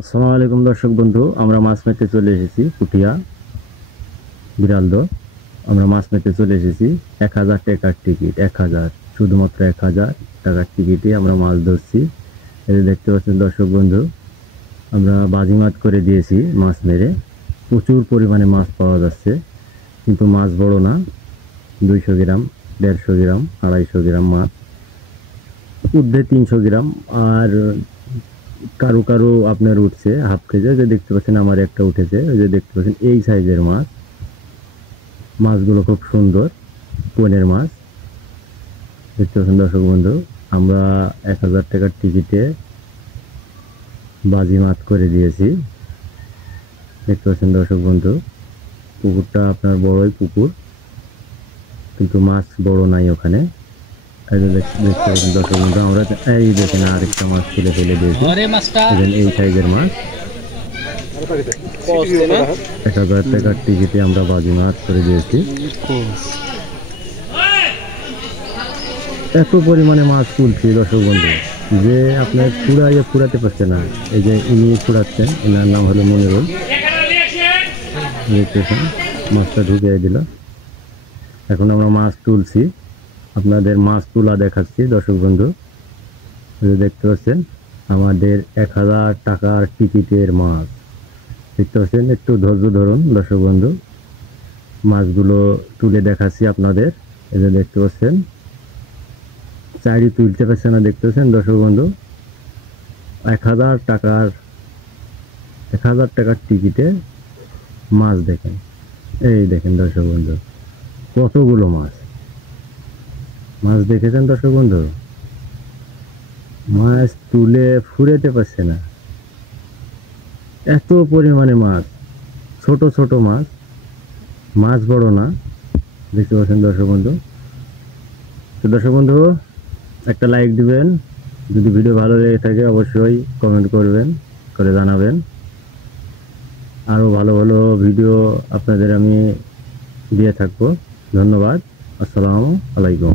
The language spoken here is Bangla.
আসসালামু আলাইকুম দর্শক বন্ধু, আমরা মাছ মারতে চলে এসেছি পুঠিয়া বিড়ালদো। আমরা মাছ মারতে চলে এসেছি। 1000 টাকার টিকিট, 1000, শুধুমাত্র 1000 টাকার টিকিটে আমরা মাছ ধরছি। এই যে দেখতে পাচ্ছেন দর্শক বন্ধু, আমরা বাজিমাত করে দিয়েছি মাছ মেরে। প্রচুর পরিমাণে মাছ পাওয়া যাচ্ছে, কিন্তু মাছ বড় না, 200 গ্রাম, 150 গ্রাম, 250 গ্রাম মাছ, ঊর্ধ্বে 300 গ্রাম। আর কারো কারো আপনার উঠছে হাফ কেজি, যে দেখতে পাচ্ছেন আমার একটা উঠেছে, ওই যে দেখতে পাচ্ছেন এই সাইজের মাছ। মাছগুলো খুব সুন্দর, কোনের মাছ। দেখতে পাচ্ছেন দর্শক বন্ধু, আমরা 1000 টাকার টিকিটে বাজি মাছ করে দিয়েছি। দেখতে পাচ্ছেন দর্শক বন্ধু, পুকুরটা আপনার বড়ই পুকুর, কিন্তু মাছ বড় নাই ওখানে। এই যে দেখতে পাচ্ছেন দর্শক বন্ধু, আমরা এই দেখেন আরেকটা মাছ তুলে ফেলে দিয়েছি, এই সাইজের মাছ। 1000 টাকার টিকিটে আমরা বাজি মাছ করে দিয়েছি। এত পরিমাণে মাছ তুলছি দর্শক বন্ধু যে আপনার ফুরাতে পারছে না। এই যে ইনি ফুরাচ্ছেন, এনার নাম হলো মনিরুল। দেখতেছেন মাছটা ঢুকিয়ে দিল। এখন আমরা মাছ তুলছি, আপনাদের মাছ তোলা দেখাচ্ছি দর্শক বন্ধু। দেখতে পাচ্ছেন আমাদের 1000 টাকার টিকিটের মাছ। দেখতে পাচ্ছেন, একটু ধৈর্য ধরুন দর্শক বন্ধু, মাছগুলো তুলে দেখাচ্ছি আপনাদের। এই যে দেখতে পাচ্ছেন চারি তুলতে পারছে না, দেখতে পাচ্ছেন দর্শক বন্ধু। 1000 টাকার টিকিটে মাছ দেখেন, এই দেখেন দর্শক বন্ধু, কতগুলো মাছ দেখেছেন দর্শক বন্ধু। মাছ তুলে ফুরাতে পারছে না, এত পরিমাণে মাছ, ছোট ছোট মাছ বড় না। দেখতে পাচ্ছেন দর্শক বন্ধু। তো দর্শক বন্ধু, একটা লাইক দিবেন, যদি ভিডিও ভালো লেগে থাকে অবশ্যই কমেন্ট করবেন, করে জানাবেন। আরও ভালো ভালো ভিডিও আপনাদের আমি দিয়ে থাকবো। ধন্যবাদ। আসসালামু আলাইকুম।